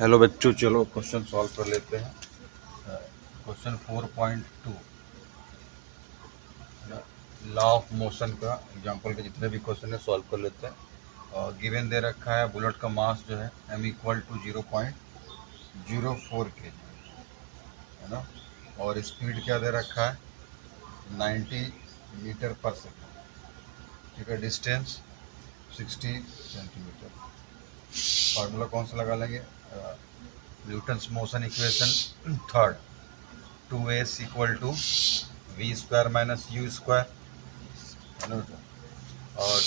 Hello बच्चों, चलो question solve कर लेते हैं। क्वेश्चन 4.2 लॉ ऑफ मोशन का एग्जांपल के जितने भी क्वेश्चन है सॉल्व कर लेते हैं। गिवन दे रखा है बुलेट का मास जो है m इक्वल टू 0.04 kg है ना, और स्पीड क्या दे रखा है 90 मीटर पर सेकेंड। ठीक है, डिस्टेंस 60 सेंटीमीटर। फार्मूला कौन सा लगा लेंगे? Newton's motion equation third, 2s equal to v square minus u square है ना बेटा, और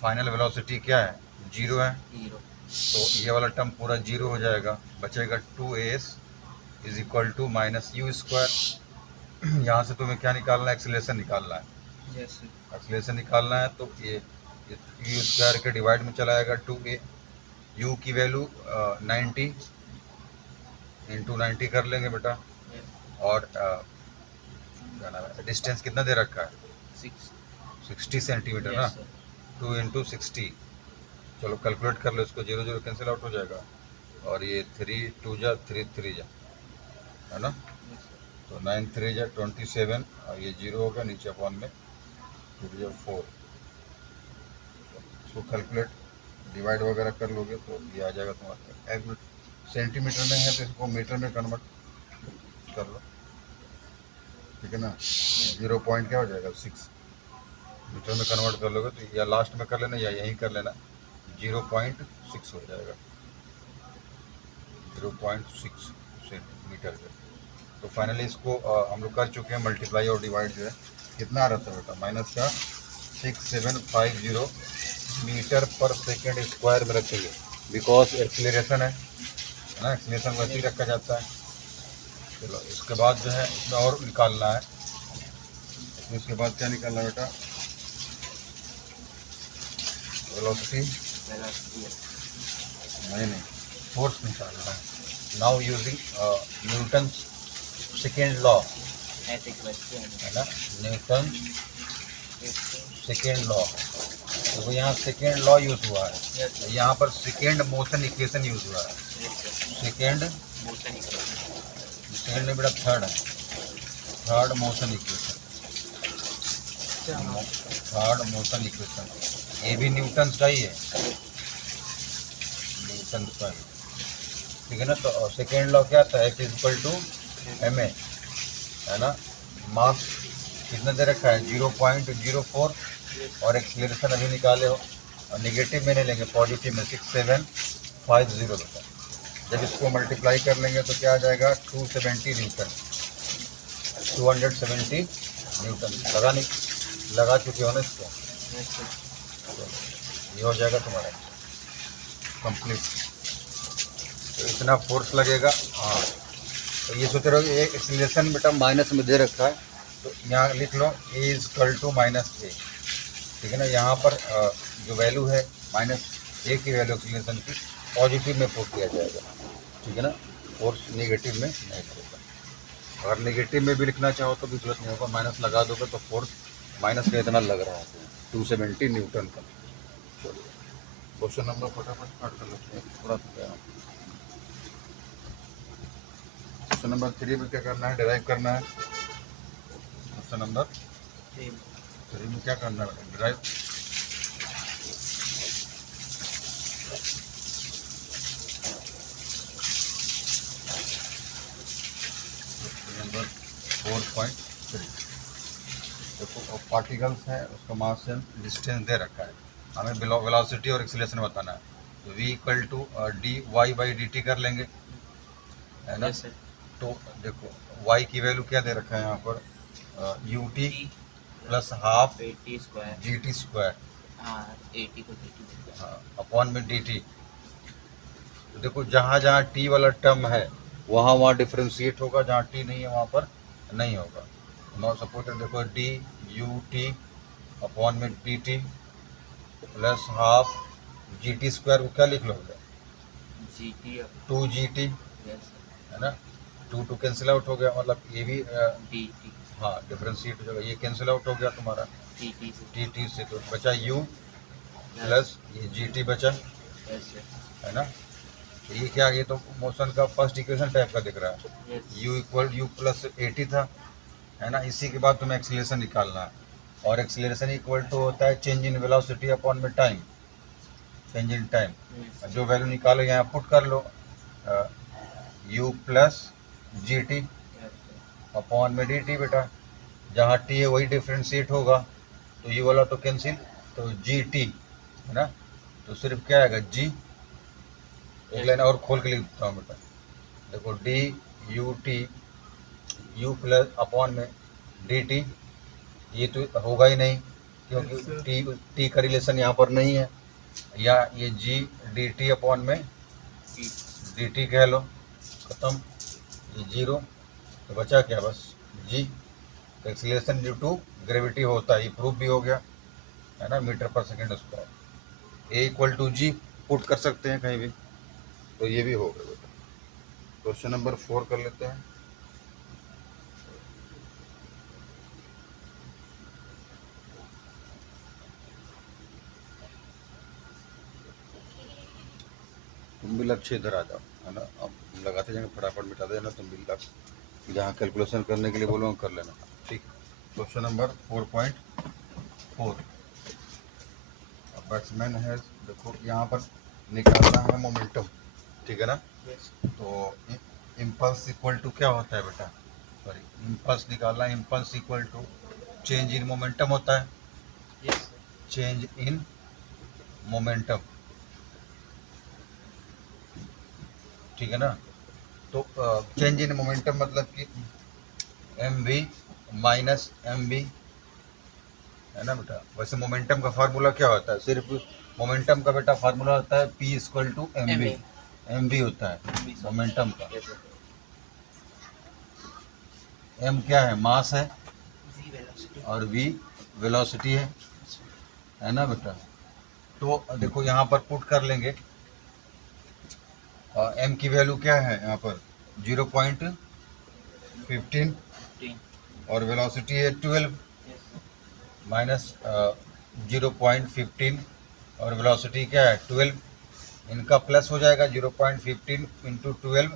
फाइनल वेलोसिटी क्या है? जीरो है, तो ये वाला टर्म पूरा जीरो हो जाएगा, बचेगा 2s is equal to minus u square. यहाँ से तुम्हें क्या निकालना है? एक्सीलरेशन निकालना है। एक्सीलरेशन निकालना है तो ये यू स्क्वायर के डिवाइड में चला जाएगा 2a। यू की वैल्यू 90 इंटू 90 कर लेंगे बेटा, और क्या नाम है, डिस्टेंस कितना दे रखा है? 60 सेंटीमीटर ना, 2 इंटू 60। चलो कैलकुलेट कर लो इसको, जीरो जीरो कैंसिल आउट हो जाएगा, और ये 3 2 जा 3 3 जा है ना, तो 9 3 जा 27, और ये जीरो होगा नीचे अपॉन में 2 जा 4। इसको कैलकुलेट डिवाइड वगैरह कर लोगे तो ये आ जाएगा तुम्हारा। एक सेंटीमीटर में है तो इसको मीटर में कन्वर्ट कर लो, ठीक है ना। 0 पॉइंट क्या हो जाएगा 6 मीटर में कन्वर्ट कर लोगे तो या लास्ट में कर लेना या यहीं कर लेना, 0.6 हो जाएगा, 0.6 सेंटीमीटर का। तो फाइनली इसको हम लोग कर चुके हैं मल्टीप्लाई और डिवाइड जो है कितना आ रहा था बेटा, माइनस का 6750 मीटर पर सेकेंड स्क्वायर में रखेंगे, बिकॉज एक्सीलरेशन है ना, एक्सीलरेशन वैसे ही रखा जाता है। चलो इसके बाद जो है इसमें और निकालना है, इसके बाद क्या निकालना है बेटा? वेलोसिटी नहीं, फोर्स निकालना है। Now using Newton second law है ना, न्यूटन सेकेंड लॉ। तो यहाँ सेकेंड लॉ यूज हुआ है, यहाँ पर सेकेंड मोशन इक्वेशन यूज हुआ है। सेकेंड नहीं बेटा, थर्ड है, third motion equation, third motion equation. ये भी न्यूटन का ही है, न्यूटन का ही, ठीक है ना। तो सेकेंड लॉ क्या था? F इक्वल टू ma है ना। मास कितना दे रखा है? 0.04, और एक्सीलरेशन अभी निकाले हो, और निगेटिव में नहीं लेंगे, पॉजिटिव में 6750 होता है। जब इसको मल्टीप्लाई कर लेंगे तो क्या आ जाएगा? 270 न्यूटन, 270 न्यूटन। लगा चुके हो ना इसको, ये हो जाएगा तुम्हारा कंप्लीट। तो इतना फोर्स लगेगा। हाँ, तो ये सोच रहे हो एक एक्सीलरेशन बेटा माइनस में दे रखा है, तो यहाँ लिख लो a is equal to minus A, ठीक है ना। यहाँ पर जो वैल्यू है माइनस ए की वैल्यू एक्सीलरेशन की पॉजिटिव में पुट किया जाएगा, ठीक है ना, फोर्स नेगेटिव में नहीं होगा। अगर नेगेटिव में भी लिखना चाहो तो भी गलत नहीं होगा, माइनस लगा दोगे तो फोर्स माइनस का इतना लग रहा है 270 न्यूटन का। क्वेश्चन नंबर फटाफट स्टार्ट कर लेते हैं, थोड़ा क्वेश्चन नंबर 3 में क्या करना है? डिराइव करना है। क्वेश्चन नंबर 3 में क्या करना है? डिराइव। नंबर 4.3 देखो, पार्टिकल्स है, उसका मास है, डिस्टेंस दे रखा है, हमें वेलोसिटी और एक्सीलरेशन बताना है। तो v equal to d y by d t कर लेंगे, है ना। तो देखो y की वैल्यू क्या दे रखा है यहाँ पर? U T plus half G T square, हाँ, अपॉन में डी टी। तो देखो जहाँ जहाँ टी वाला टर्म है वहाँ वहाँ डिफ्रेंशिएट होगा, जहाँ टी नहीं है वहाँ पर नहीं होगा। नो सपोज देखो डी यू टी अपॉन में D T plus half G T square को क्या लिख लोगे? 2GT है ना, 2 कैंसिल आउट हो गया, मतलब ये भी हाँ डिफ्रेंशिएट हो जाएगा, ये कैंसिल आउट हो गया तुम्हारा टी से, तो बचा u प्लस ये GT बचा, है ना। तो ये क्या, ये तो मोशन का फर्स्ट इक्वेशन टाइप का दिख रहा है, u इक्वल u प्लस 80 था, है ना। इसी के बाद तुम्हें एक्सीलरेशन निकालना है, और एक्सीलरेशन इक्वल टू होता है चेंज इन वेलोसिटी अपॉन में टाइम, चेंज इन टाइम। जो वैल्यू निकालो यहाँ पुट कर लो, u plus G T upon में डी टी बेटा, जहाँ टी है वही डिफ्रेंशिएट होगा, तो ये वाला तो कैंसिल, तो जी टी है ना, तो सिर्फ क्या आएगा जी, एक लाइन और खोल के लिख देता हूँ बेटा, देखो D U T, you plus upon में डी टी, ये तो होगा ही नहीं क्योंकि टी टी का रिलेशन यहाँ पर नहीं है, या ये जी डी टी अपॉन में डी टी कह लो, खत्म, ये जीरो, तो बचा क्या बस जी। एक्सीलरेशन ड्यू टू ग्रेविटी होता है, ये प्रूफ भी हो गया, है ना, metre per second square. A equal to g put कर सकते हैं कहीं भी, तो ये भी हो गया बेटा। क्वेश्चन नंबर 4 कर लेते हैं। तुम भी लक्ष्य इधर आ जाओ, है ना, अब लगाते जाएंगे, फटाफट मिटा देना, तुम भी लग जहाँ कैलकुलेशन करने के लिए बोलो कर लेना, ठीक। क्वेश्चन नंबर 4.4, बैट्समैन है, देखो यहाँ पर निकालना है मोमेंटम, ठीक है ना। तो इम्पल्स इक्वल टू क्या होता है बेटा, सॉरी, इम्पल्स निकालना, impulse equal to change in momentum होता है, चेंज इन मोमेंटम, ठीक है ना। तो चेंज इन मोमेंटम मतलब कि m v minus m b, है ना बेटा। वैसे मोमेंटम का फार्मूला क्या होता है, सिर्फ मोमेंटम का बेटा फार्मूला होता है P equal to m b, m b होता है मोमेंटम का, एम क्या है, मास है, और वी वेलोसिटी है ना बेटा। तो देखो यहाँ पर पुट कर लेंगे, एम की वैल्यू क्या है यहाँ पर 0.15, और वेलोसिटी है 12 माइनस 0.15, और वेलोसिटी क्या है 12, इनका प्लस हो जाएगा 0.15 इंटू 12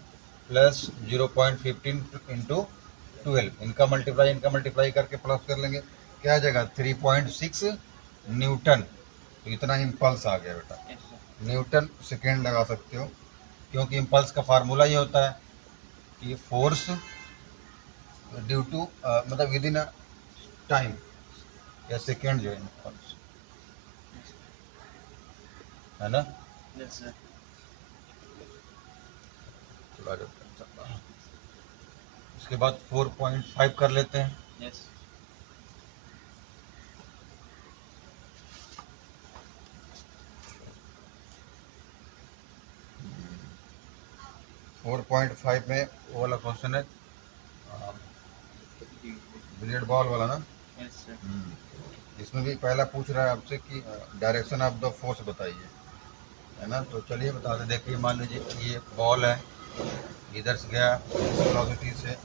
प्लस 0.15 इंटू 12, इनका मल्टीप्लाई करके प्लस कर लेंगे, क्या आ जाएगा 3.6 न्यूटन। तो इतना इम्पल्स आ गया बेटा, न्यूटन सेकेंड लगा सकते हो, क्योंकि इम्पल्स का फार्मूला ये होता है कि फोर्स ड्यू टू मतलब विद इन अ टाइम या सेकेंड जो है इम्पल्स, है ना। उसके बाद 4.5 कर लेते हैं। 4.5 में वो वाला क्वेश्चन है, बिलियर्ड बॉल वाला ना। इसमें भी पहला पूछ रहा है आपसे कि डायरेक्शन ऑफ द फोर्स बताइए, है ना। तो चलिए बता दें, देखिए मान लीजिए ये बॉल है, इधर से गया इस वेलोसिटी से,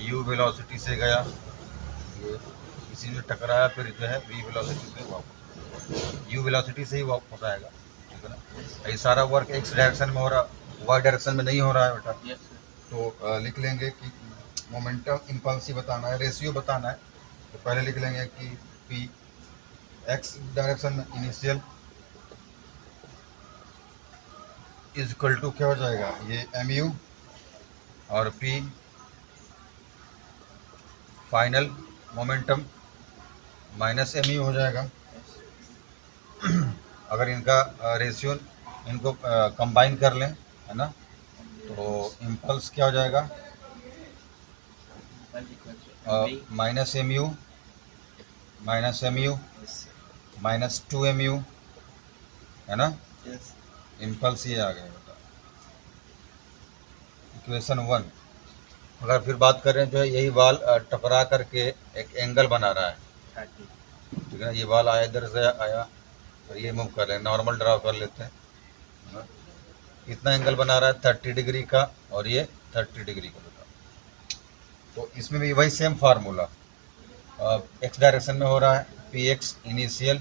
यू वेलोसिटी से गया, ये इसी में टकराया, फिर जो है वी वेलोसिटी से वापस, यू वेलोसिटी से ही वापस आएगा, ठीक है ना। ये सारा वर्क एक्स डायरेक्शन में हो रहा, वाई डायरेक्शन में नहीं हो रहा है बेटा। तो लिख लेंगे कि मोमेंटम इम्पल्स ही बताना है, रेशियो बताना है, तो पहले लिख लेंगे कि पी एक्स डायरेक्शन में इनिशियल इज इक्वल टू क्या हो जाएगा, ये एम यू, और p final momentum minus m u हो जाएगा। अगर इनका रेशियो इनको कंबाइन कर लें, है ना, तो इम्पल्स क्या हो जाएगा, minus m u minus m u minus 2 m u, है ना। इम्पल्स ये आ गया बेटा, इक्वेशन 1। अगर फिर बात करें जो है, यही बाल टकरा करके एक एंगल बना रहा है, ठीक है, ये बाल आया इधर से आया, और ये मूव कर रहे हैं, नॉर्मल ड्रा कर लेते हैं, कितना एंगल बना रहा है 30 डिग्री का, और ये 30 डिग्री का बेटा। तो इसमें भी वही सेम फार्मूला, एक्स डायरेक्शन में हो रहा है पी एक्स इनिशियल,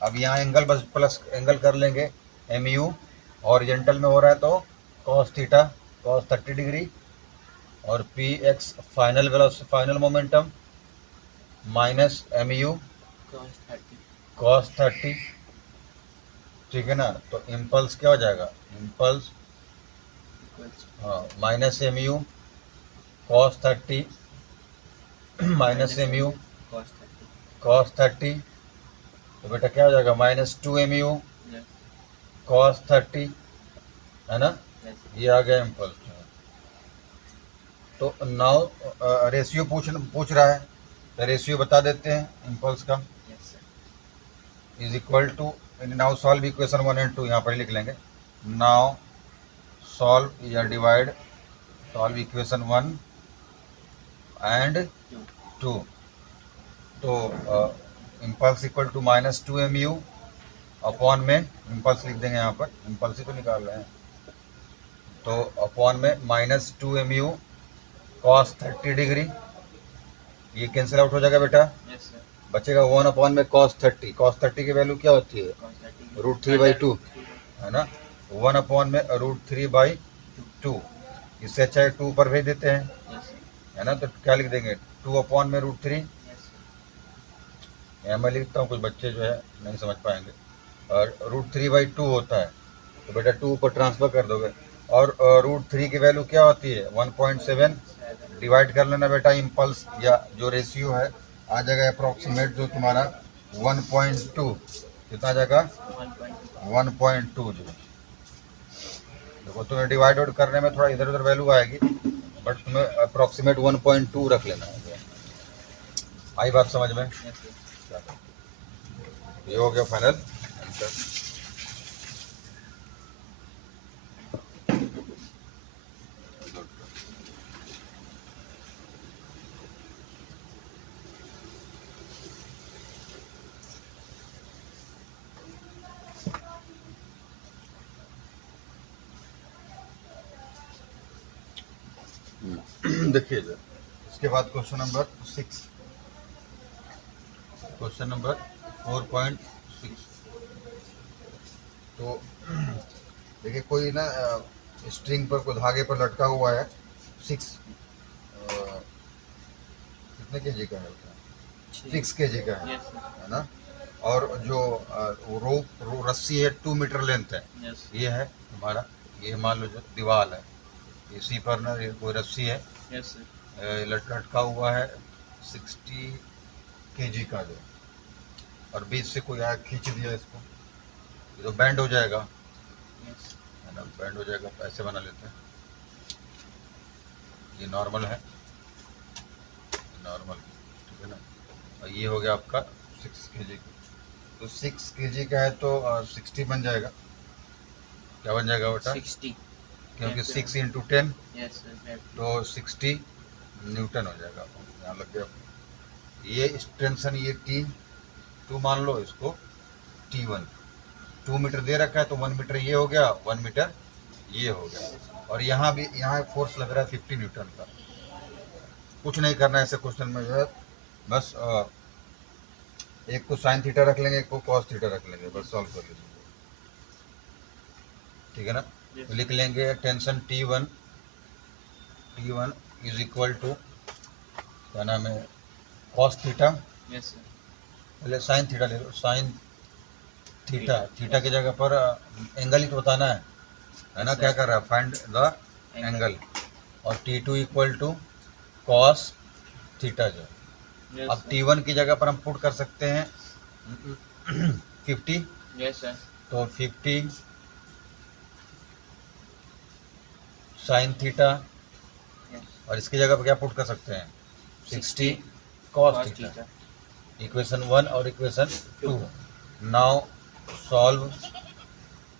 अब यहाँ एंगल बस प्लस एंगल कर लेंगे एम यू हॉरिजेंटल में हो रहा है तो कॉस थीटा कॉस 30 डिग्री, और p x final velocity final momentum minus m u cos 30, ठीक है ना। तो इम्पल्स क्या हो जाएगा, impulse minus m u cos 30 minus m u cos 30, तो बेटा क्या हो जाएगा माइनस 2 एम यू कॉस 30, है ना। ये आ गया इम्पल्स। तो नाउ रेशियो पूछ रहा है, तो रेशियो बता देते हैं इम्पल्स का। Is equal to, now solve equation 1 and 2, यहाँ पर लिख लेंगे। नाउ सॉल्व या डिवाइड, सॉल्व इक्वेशन 1 एंड 2। तो impulse equal to minus 2 m u upon में, इम्पल्स लिख देंगे यहाँ पर, इम्पल्स ही तो निकाल रहे हैं, तो अपॉन में minus 2 m u cos 30 degree, ये कैंसिल आउट हो जाएगा बेटा। बचेगा 1 अपॉन में कॉस 30, कॉस 30 की वैल्यू क्या होती है, √3/2, है ना। 1 अपॉन में √3/2, इससे अच्छा है 2 पर भेज देते हैं, है ना। तो क्या लिख देंगे, 2 अपॉन में √3, यहाँ मैं लिखता हूँ, कुछ बच्चे जो है नहीं समझ पाएंगे, और √3/2 होता है, तो बेटा 2 पर ट्रांसफर कर दोगे, और √3 की वैल्यू क्या होती है 1.7, डिवाइड कर लेना बेटा, इम्पल्स या जो रेशियो है आ जाएगा अप्रॉक्सीमेट जो तुम्हारा 1.2, कितना आ जाएगा 1.2 जो। देखो तुम्हें डिवाइड आउट करने में थोड़ा इधर उधर वैल्यू आएगी, बट तुम्हें अप्रॉक्सीमेट 1.2 रख लेना है। आई बात समझ में, ये हो गया फाइनल आंसर। देखिए इसके बाद क्वेश्चन नंबर 6, क्वेश्चन नंबर 4.6। तो देखिए कोई ना स्ट्रिंग पर कोई धागे पर लटका हुआ है 6 कितने केजी का है, 6 केजी का है ना। और जो रोप रस्सी है 2 मीटर लेंथ है, ये है हमारा, ये मान लो जो दीवार है, इसी पर ना कोई रस्सी है लटका हुआ है 60 केजी का जो, और बीच से कोई आया खींच दिया इसको, ये तो बैंड हो जाएगा, है ना, बैंड हो जाएगा। तो ऐसे बना लेते हैं, ये नॉर्मल है, नॉर्मल, ठीक है ना। और ये हो गया आपका 6 केजी का, तो 6 केजी का है तो 60 बन जाएगा, क्या बन जाएगा बेटा 60, क्योंकि 6 × 10 तो 60 न्यूटन हो जाएगा। यहाँ लग गया, ये टेंशन ये T2 मान लो, इसको T1, 2 मीटर दे रखा है तो 1 मीटर ये हो गया, 1 मीटर ये हो गया, और यहाँ भी यहाँ फोर्स लग रहा है 50 न्यूटन का। कुछ नहीं करना है ऐसे क्वेश्चन में जो है, बस एक को साइन थीटा रख लेंगे, एक को कॉस थीटा रख लेंगे, बस सॉल्व कर लीजिए, ठीक है ना। तो लिख लेंगे tension T1 is equal to, क्या नाम है, कॉस थीटा, पहले साइन थीटा ले लो, साइन थीटा, थीटा की जगह पर एंगल ही तो बताना है ना, क्या कर रहा है फाइंड द एंगल, और T2 equal to cos theta जो। अब T1 की जगह पर हम पुट कर सकते हैं 50, तो 50 साइन थीटा, और इसकी जगह पर क्या पुट कर सकते हैं 60 कॉस थीटा, इक्वेशन 1 और equation 2। Now solve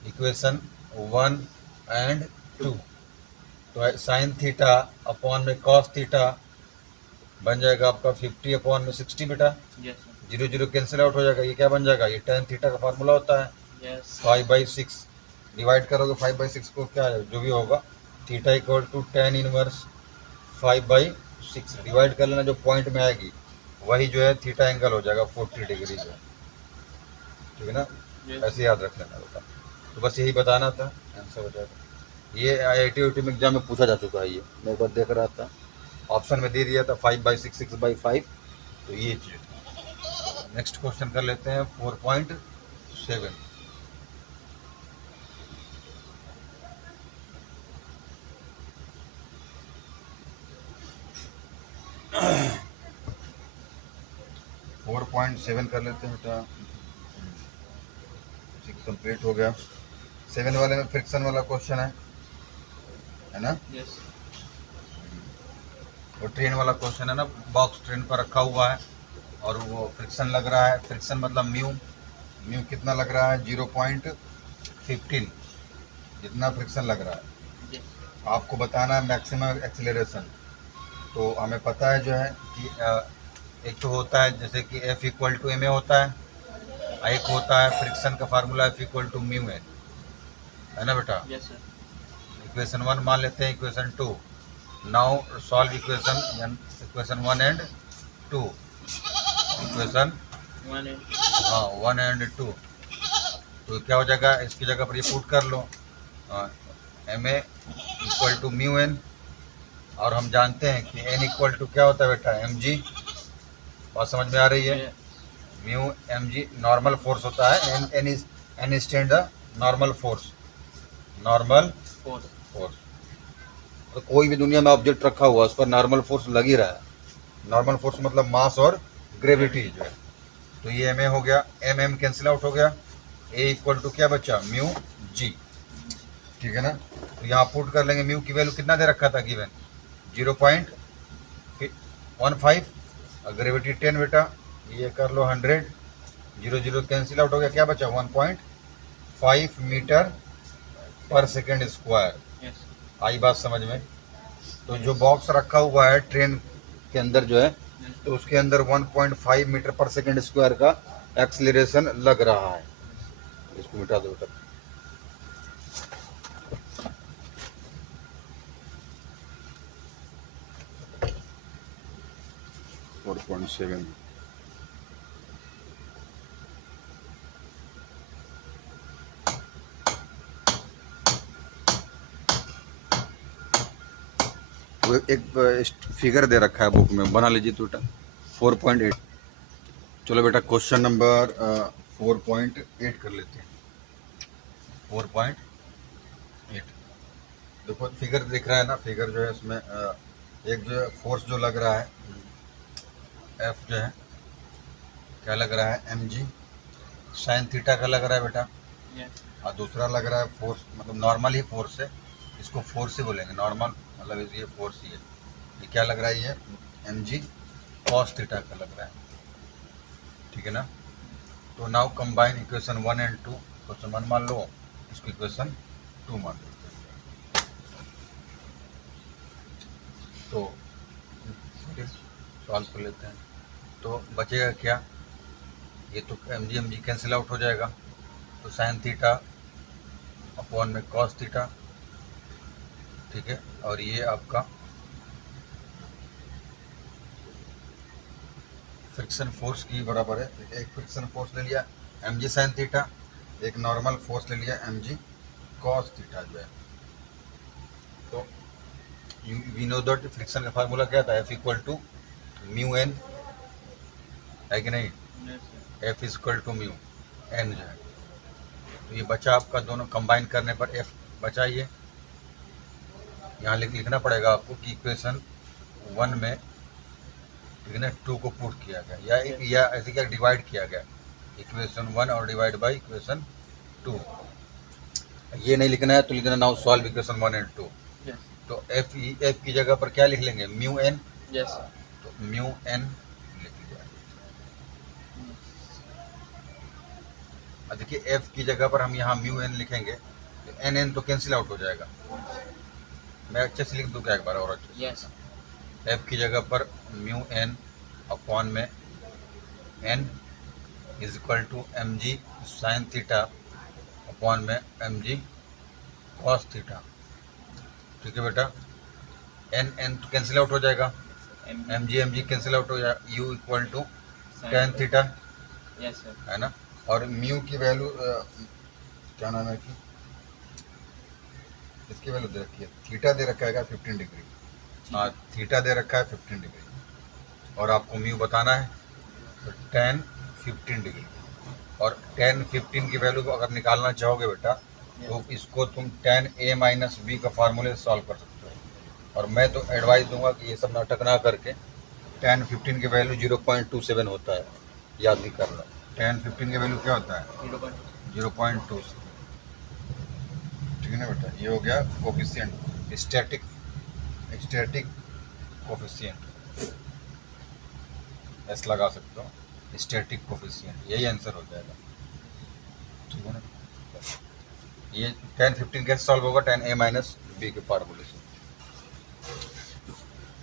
equation 1 and 2, तो साइन थीटा अपॉन में कॉस थीटा बन जाएगा आपका 50 अपॉन में 60 बेटा, 0 0 कैंसिल आउट हो जाएगा, ये क्या बन जाएगा, ये tan थीटा का फार्मूला होता है 5/6, डिवाइड करोगे 5/6 को, क्या जो भी होगा, theta equal to tan inverse 5/6, divide कर लेना, जो पॉइंट में आएगी वही जो है थीटा एंगल हो जाएगा 40 डिग्री जो, ठीक है ना। ऐसे याद रख लेना बेटा, तो बस यही बताना था। कैसे हो जाएगा। ये IIT UT में एग्जाम में पूछा जा चुका है, ये मैं एक बार देख रहा था, ऑप्शन में दे दिया था 5/6 6/5, तो ये चीज़। नेक्स्ट क्वेश्चन कर लेते हैं 4.7। फोर पॉइंट सेवन कर लेते हैं बेटा, कंप्लीट हो गया। 7 वाले में फ्रिक्शन वाला क्वेश्चन है ना। यस। वो ट्रेन वाला क्वेश्चन है ना, बॉक्स ट्रेन पर रखा हुआ है और वो फ्रिक्शन लग रहा है। फ्रिक्शन मतलब म्यू, म्यू कितना लग रहा है 0.15, जितना फ्रिक्शन लग रहा है। यस। आपको बताना है मैक्सिमम एक्सीलरेशन। तो हमें पता है जो है कि एक तो होता है जैसे कि F इक्वल टू ma होता है, एक होता है फ्रिक्शन का formula F equal to mu है ना बेटा। Yes sir. इक्वेशन 1 मान लेते हैं, equation 2। Now solve equation 1 and 2, equation 1 and हाँ 1 एंड 2। तो क्या हो जाएगा, इसकी जगह पर ये पुट कर लो, ma equal to mu n, और हम जानते हैं कि n इक्वल टू क्या होता है बेटा mg। बात समझ में आ रही है। म्यू mg नॉर्मल फोर्स होता है, n stand the normal force, normal force. तो कोई भी दुनिया में ऑब्जेक्ट रखा हुआ उस पर नॉर्मल फोर्स लग ही रहा है। नॉर्मल फोर्स मतलब मास और ग्रेविटी जो है। तो ये ma हो गया, m कैंसिल आउट हो गया, a इक्वल टू क्या बचा म्यू g, ठीक है ना। तो यहाँ पुट कर लेंगे, म्यू की वैल्यू कितना दे रखा था गिवन 0.15, और ग्रेविटी 10 बेटा, ये कर लो 100, 0 0 कैंसिल आउट हो गया, क्या बचा 1.5 मीटर पर सेकेंड स्क्वायर। आई बात समझ में। तो जो बॉक्स रखा हुआ है ट्रेन के अंदर जो है, तो उसके अंदर 1.5 मीटर पर सेकेंड स्क्वायर का एक्सीलरेशन लग रहा है। इसको मिटा दो बेटा। 4.7 तो एक फिगर दे रखा है बुक में, बना लीजिए तो बेटा 4.8। चलो बेटा क्वेश्चन नंबर 4.8 कर लेते हैं। 4.8 देखो फिगर दिख रहा है ना, फिगर जो है इसमें एक जो है फोर्स जो लग रहा है F जो है क्या लग रहा है mg साइन थीटा का लग रहा है बेटा। और दूसरा लग रहा है फोर्स, मतलब नॉर्मल ही फोर्स है, इसको फोर्स ही बोलेंगे, नॉर्मल मतलब ये फोर्स ही है। ये क्या लग रहा है, ये mg cos थीटा का लग रहा है, ठीक है ना। तो now combine equation 1 and 2, question 1 मान लो, इसको इक्वेशन 2 मान लो। तो सॉल्व कर लेते हैं, तो बचेगा क्या, ये तो mg कैंसिल आउट हो जाएगा, तो साइन थीटा अपॉन में कॉस थीटा, ठीक है। और ये आपका फ्रिक्शन फोर्स की बराबर है। एक फ्रिक्शन फोर्स ले लिया mg साइन थीटा, एक नॉर्मल फोर्स ले लिया mg कॉस थीटा जो है। तो वी नो दैट फ्रिक्शन का फार्मूला क्या था, F equal to mu n, है कि नहीं, F equal to mu n जो है। तो ये बचा आपका, दोनों कंबाइन करने पर F बचा। ये यहाँ लिखना पड़ेगा आपको कि इक्वेशन 1 में, ठीक है ना, 2 को पुट किया गया, या ऐसे क्या डिवाइड किया गया, इक्वेशन 1 और डिवाइड बाय इक्वेशन 2। ये नहीं लिखना है तो लिखना नाउ सॉल्व इक्वेशन 1 एंड 2। तो F की जगह पर क्या लिख लेंगे म्यू n, तो म्यू n लिख लिया। अब देखिए F की जगह पर हम यहाँ म्यू n लिखेंगे तो n तो कैंसिल आउट हो जाएगा। मैं अच्छे से लिख दूँ क्या एक बार और अच्छे से। F की जगह पर म्यू n अपॉन में n is equal to mg sine theta upon में mg कॉस थीटा, ठीक है बेटा। n तो कैंसिल आउट हो जाएगा, mg कैंसिल आउट हो जाएगा, u equal to ten theta, है ना। और म्यू की वैल्यू क्या नाम है कि इसकी वैल्यू दे रखी है, थीटा दे रखा है 15 डिग्री, हाँ थीटा दे रखा है 15 डिग्री, और आपको म्यू बताना है तो tan 15 डिग्री। और tan 15 की वैल्यू को अगर निकालना चाहोगे बेटा तो इसको तुम tan a माइनस बी का फार्मूले से सॉल्व कर सकते हो। और मैं तो एडवाइस दूंगा कि ये सब नाटक ना करके tan 15 की वैल्यू 0.27 होता है, याद भी कर लो। tan 15 की वैल्यू क्या होता है 0.2, ठीक है ना बेटा। ये हो गया कोफिशिएंट, स्टैटिक कोफिशिएंट, एस लगा सकते हो, स्टैटिक कोफिशिएंट, यही आंसर हो जाएगा, ठीक है ना। ये tan 15 कैसे सॉल्व होगा, tan a माइनस बी के फार्मूले से।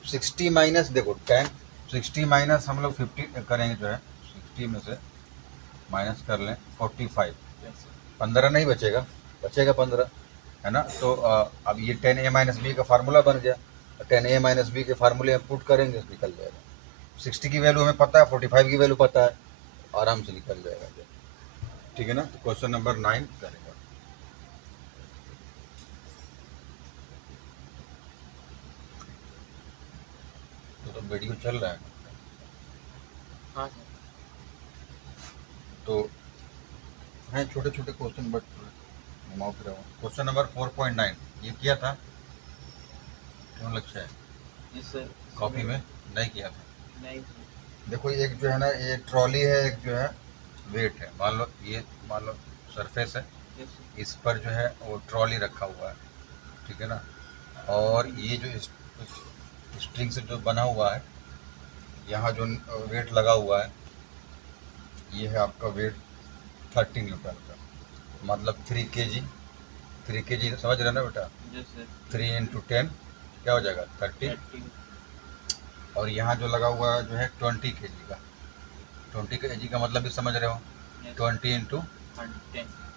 60 माइनस, देखो tan 60 माइनस हम लोग 50 करेंगे जो है, 60 में से माइनस कर लें 45, 15 नहीं बचेगा, बचेगा 15, है ना। तो अब ये tan a माइनस बी का फार्मूला बन गया, tan a माइनस बी के फार्मूले में पुट करेंगे निकल जाएगा। 60 की वैल्यू हमें पता है, 45 की वैल्यू पता है, आराम से निकल जाएगा, ठीक है ना। तो क्वेश्चन नंबर 9 करेगा। तो वीडियो चल रहा है, हाँ तो हैं छोटे छोटे क्वेश्चन बट घुमाओ फिराओ। क्वेश्चन नंबर 4.9 ये किया था, क्यों लक्ष्य है इस कॉपी में नहीं किया था। नहीं देखो एक जो है ना ये ट्रॉली है, एक जो है वेट है, मान लो ये मान लो सरफेस है, इस पर जो है वो ट्रॉली रखा हुआ है, ठीक है ना। और ये जो स्ट्रिंग से जो बना हुआ है, यहाँ जो वेट लगा हुआ है, ये है आपका वेट 30 न्यूटन का, मतलब 3 kg, 3 kg समझ रहे ना बेटा, 3 इंटू 10 क्या हो जाएगा 30, और यहाँ जो लगा हुआ है जो है 20 kg का, 20 kg का मतलब भी समझ रहे हो, 20 इंटू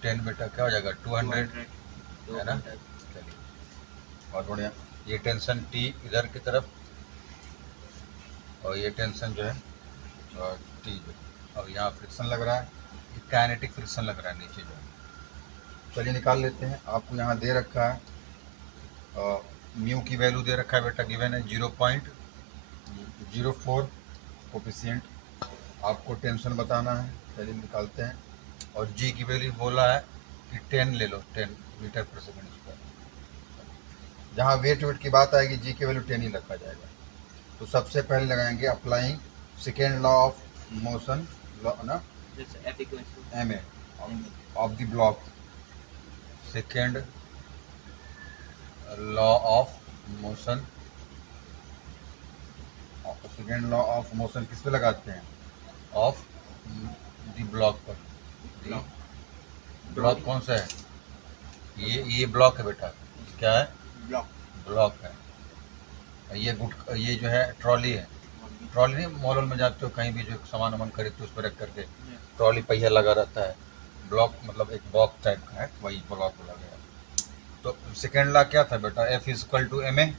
10 बेटा क्या हो जाएगा 200, है ना। चलिए और बढ़िया, ये टेंशन टी इधर की तरफ और ये टेंशन जो है टी जो, और यहाँ फ्रिक्शन लग रहा है, ये काइनेटिक फ्रिक्शन लग रहा है नीचे जो। चलिए निकाल लेते हैं। आपको यहाँ दे रखा है म्यू की वैल्यू दे रखा है बेटा, गिवन है 0.04 कोफिशिएंट, आपको टेंशन बताना है, चलिए निकालते हैं। और जी की वैल्यू बोला है कि 10 ले लो, 10 मीटर पर सेकेंड स्क्वायर। जहाँ वेट की बात आएगी जी की वैल्यू 10 ही रखा जाएगा। तो सबसे पहले लगाएंगे applying second law of motion, law ना M A of the block, second law of motion, second law of motion किस पे लगाते हैं, ऑफ द ब्लॉक पर। ब्लॉक कौन सा है, ये ब्लॉक है बेटा, क्या है ब्लॉक है। ये ये जो है ट्रॉली है, ट्रॉली नहीं, मॉल में जाते हो कहीं भी जो सामान वामान खरीदते हो उस पर रख करके ट्रॉली पहिया लगा रहता है, ब्लॉक मतलब एक बॉक्स टाइप का है, वही ब्लॉक बोला गया। तो सेकेंड लॉ क्या था बेटा, F equal to m a.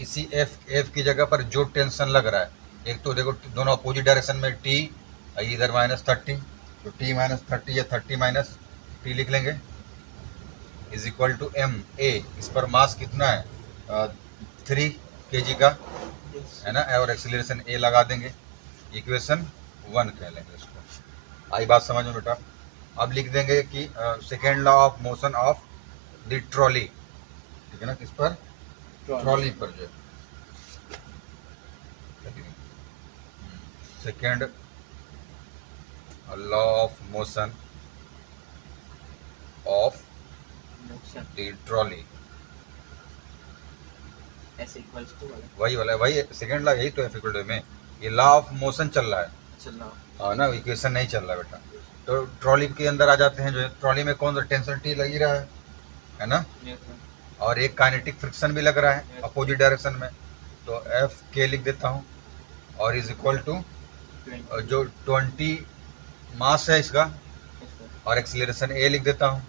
इसी एफ की जगह पर जो टेंशन लग रहा है, एक तो देखो दोनों अपोजिट डायरेक्शन में टी, इधर -30, तो टी -30 या 30 माइनस टी लिख लेंगे, is equal to m a. इस पर मास कितना है 3 kg का, है ना, और एक्सीलरेशन ए लगा देंगे, इक्वेशन 1 कह लेंगे इसको। आई बात समझ में बेटा। अब लिख देंगे कि second law of motion of the trolley, ठीक है ना, किस पर ट्रॉली पर जो second law of motion of the trolley, वही वाला है, वही सेकेंड लॉ, यही तो एफ इक्वल टू में, ये लॉ ऑफ मोशन चल रहा है, हाँ ना, इक्वेशन नहीं चल रहा बेटा। तो ट्रॉली के अंदर आ जाते हैं, जो है ट्रॉली में कौन सा टेंशन टी लग ही रहा है ना, और एक काइनेटिक फ्रिक्शन भी लग रहा है अपोजिट डायरेक्शन में, तो एफ के लिख देता हूँ, और इज इक्वल टू जो 20 मास है इसका, और एक्सीलरेशन ए लिख देता हूँ।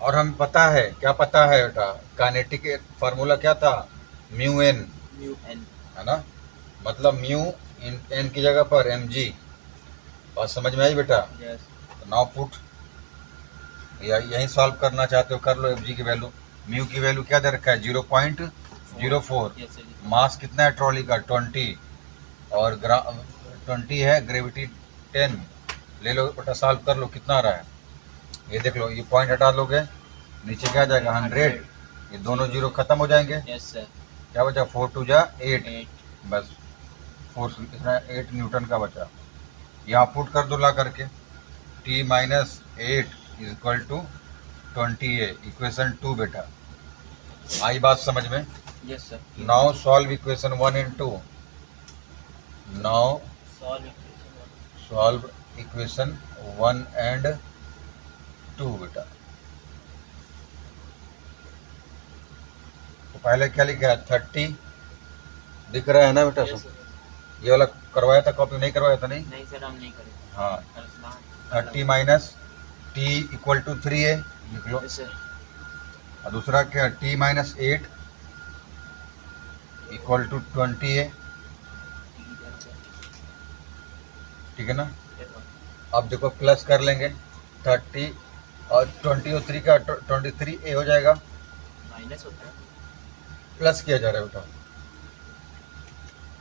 और हमें पता है, क्या पता है बेटा, काइनेटिक फार्मूला क्या था, म्यू एन, है ना, मतलब म्यू एन की जगह पर एम जी। बात समझ में आई बेटा। तो नाउ पुट या यहीं सॉल्व करना चाहते हो कर लो। एफ जी की वैल्यू, म्यू की वैल्यू क्या दे रखा है 0.04। Yes, sir. मास कितना है ट्रॉली का 20 और 20 है, ग्रेविटी 10। ले लो बेटा सॉल्व कर लो कितना आ रहा है। ये देख लो, ये पॉइंट हटा लोगे नीचे क्या आ जाएगा 100। ये दोनों जीरो खत्म हो जाएंगे। Yes, sir. क्या बचा 4 2 जा 8, 8. बस फोर्स कितना 8 न्यूटन का बचा। यहाँ पुट कर दो ला करके, t माइनस 8 is equal to 20a, equation 2 बेटा। आई बात समझ में। Yes, sir. Now solve equation 1 and 2। Now Solve equation 1. Solve equation 1 and 2 बेटा। तो पहले क्या लिखा है 30 दिख रहा है ना बेटा। Yes, sir. ये वाला करवाया था, कॉपी नहीं करवाया था? नहीं, नहीं सर, हम नहीं करेंगे। हाँ। Personal. 30 minus t equal to 3 है, लिख लो। Yes, sir. और दूसरा क्या t माइनस 8 इक्वल टू 20 है, ठीक है ना। अब देखो प्लस कर लेंगे 30 और 20 और 3 का 23a हो जाएगा। माइनस होता है। प्लस किया जा रहा है बेटा,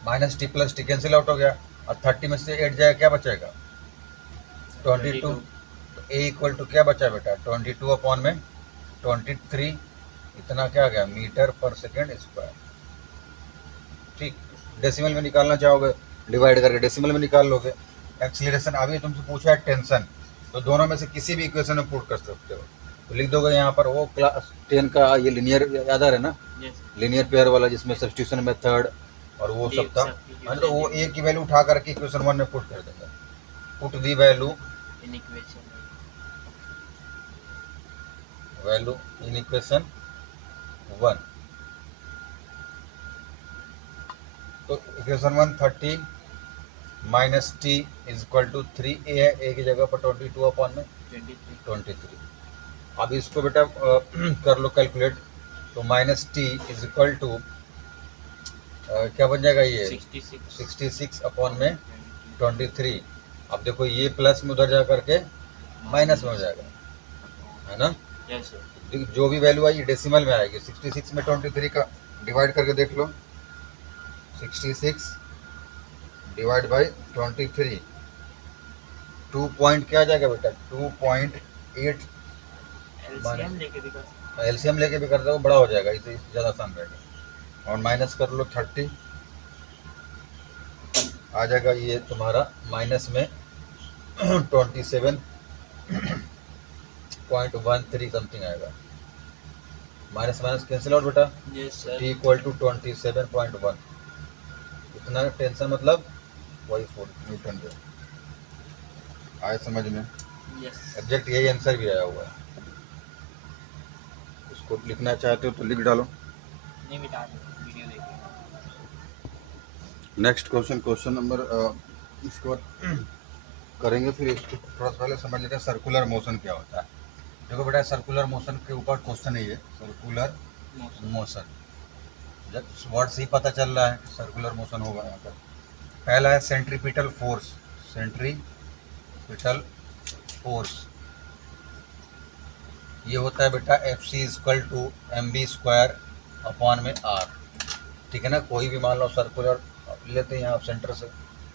minus T plus T cancel out हो गया और 30 में से 8 जाएगा, क्या बचेगा 22। तो a इक्वल टू क्या बचा बेटा 22 अपॉन में 23, इतना क्या आ गया मीटर पर सेकेंड स्क्वायर। ठीक, डेसिमल में निकालना चाहोगे डिवाइड करके डेसिमल में निकाल लोगे। एक्सीलरेशन अभी तुमसे पूछा है टेंशन, तो दोनों में से किसी भी इक्वेशन में पुट कर सकते हो। तो लिख दोगे यहाँ पर वो क्लास 10 का ये लीनियर याद आ रहा है ना, लीनियर पेयर वाला जिसमें सब्स्टिट्यूशन मेथड और वो सब था। हाँ, तो वो a की वैल्यू उठा करके इक्वेशन 1 में पुट कर देंगे। Put the value in equation in equation 1। तो equation 1 30 minus t is equal to 3a है, a की जगह पर 22 अपॉन में 23। अब इसको बेटा कर लो कैलकुलेट। तो minus t is equal to क्या बन जाएगा ये 66 अपॉन में 23। अब देखो ये प्लस में उधर जा करके माइनस में हो जाएगा, है ना। Yes, sir. जो भी वैल्यू आई डेसिमल में आएगी। 66 में 23 का डिवाइड करके देख लो, 66 डिवाइड बाई 23, 2 पॉइंट क्या आ जाएगा बेटा 2.8। LCM लेके भी कर एलसीएम लेके भी कर दो, बड़ा हो जाएगा, इसे ज़्यादा आसान रहेगा। और माइनस कर लो 30, आ जाएगा ये तुम्हारा माइनस में 27.13 समथिंग आएगा। माइनस माइनस कैंसिल आउट बेटा, Yes, sir. t equal to 27.1। इतना टेंशन मतलब वही 4 न्यूटन जो आए समझ में। Yes. एग्जैक्ट यही आंसर भी आया हुआ है। इसको लिखना चाहते हो तो लिख डालो। नहीं मिटा दो, वीडियो देखिए। नेक्स्ट क्वेश्चन, क्वेश्चन नंबर इसके बाद करेंगे। फिर इसको थोड़ा सा पहले समझ लेते हैं सर्कुलर मोशन क्या होता है। देखो बेटा सर्कुलर मोशन के ऊपर क्वेश्चन है ये, सर्कुलर मोशन। जब वर्ड से ही पता चल रहा है सर्कुलर मोशन होगा यहाँ पर। पहला है सेंट्रीपिटल फोर्स। सेंट्रीपिटल फोर्स ये होता है बेटा FC equal to mv square upon में r, ठीक है ना। कोई भी मान लो सर्कुलर लेते हैं यहाँ सेंटर से,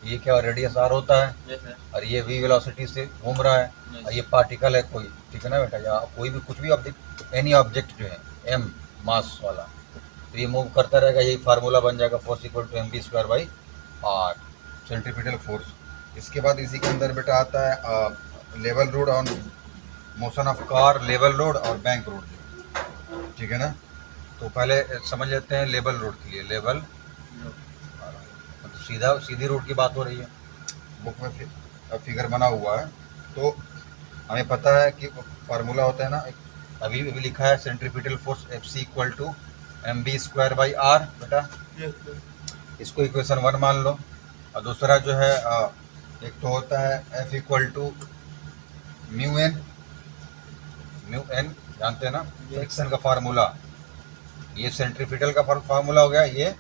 ये क्या रेडियस r होता है Yes, sir. और ये v वेलोसिटी से घूम रहा है और ये पार्टिकल है कोई, ठीक है ना बेटा। या कोई भी कुछ भी ऑब्जेक्ट, एनी ऑब्जेक्ट जो है m मास वाला, तो ये मूव करता रहेगा। यही फार्मूला बन जाएगा force equal to mv square by r, centripetal force. इसके बाद इसी के अंदर बेटा आता है level load on motion of car, level road और बैंक रोड, ठीक है ना। तो पहले समझ लेते हैं लेवल रोड के लिए। लेवल तो सीधी रोड की बात हो रही है, बुक में फिगर बना हुआ है। तो हमें पता है कि फार्मूला होता है ना, अभी लिखा है centripetal force FC equal to mv square by r बेटा। इसको इक्वेशन 1 मान लो। और दूसरा जो है एक तो होता है F equal to mu n जानते हैं ना, फ्रिक्शन का फार्मूला। ये सेंट्रीपिटल का फार्मूला हो गया, ये